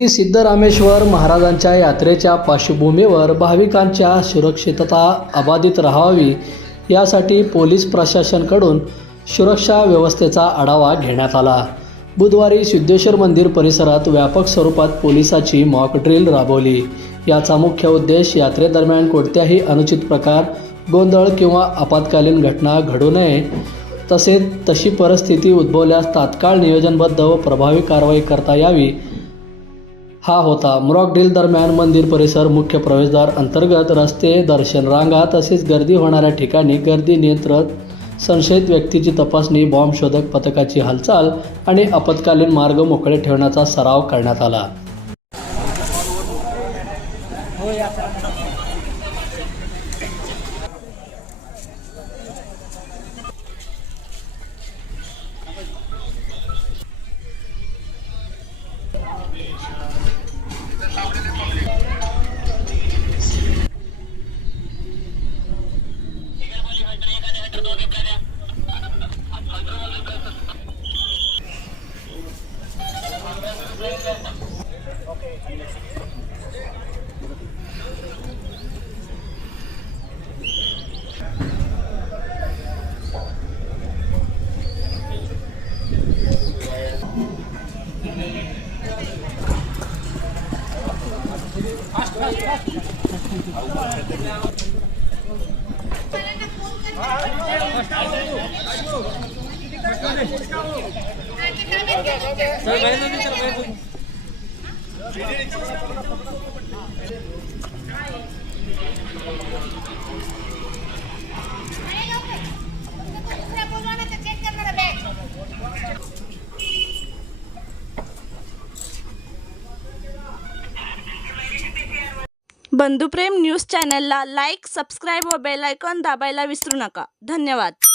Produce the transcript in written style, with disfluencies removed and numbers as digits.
सिद्धरामेश्वर महाराजांच्या यात्रेच्या पार्श्वभूमीवर भाविकांच्या सुरक्षितता अबाधित राहावी यासाठी पोलीस प्रशासनाकडून सुरक्षा व्यवस्थेचा आढावा घेण्यात आला। बुधवारी सिद्धेश्वर मंदिर परिसरात व्यापक स्वरूपात पोलिसाची मॉक ड्रिल राबवली। याचा मुख्य उद्देश यात्रेदरम्यान कोणत्याही अनुचित प्रकार, गोंधळ किंवा आपत्कालीन घटना घडू नये, तसेच तशी परिस्थिती उद्भवल्यास तात्काळ नियोजनबद्ध व प्रभावी कारवाई करता यावी हा होता। मॉक ड्रिल दरम्यान मंदिर परिसर, मुख्य प्रवेशद्वार अंतर्गत रस्ते, दर्शन रांगा तसेच गर्दी होणाऱ्या ठिकाणी गर्दी नियंत्रण, संशयित व्यक्तीची तपासणी, बॉम्ब शोधक पथकाची हालचाल आणि आपत्कालीन मार्ग मोकळे ठेवण्याचा सराव करण्यात आला। बंधुप्रेम न्यूज चॅनलला लाईक, सबस्क्राईब व बेल आयकॉन दाबायला विसरू नका। धन्यवाद।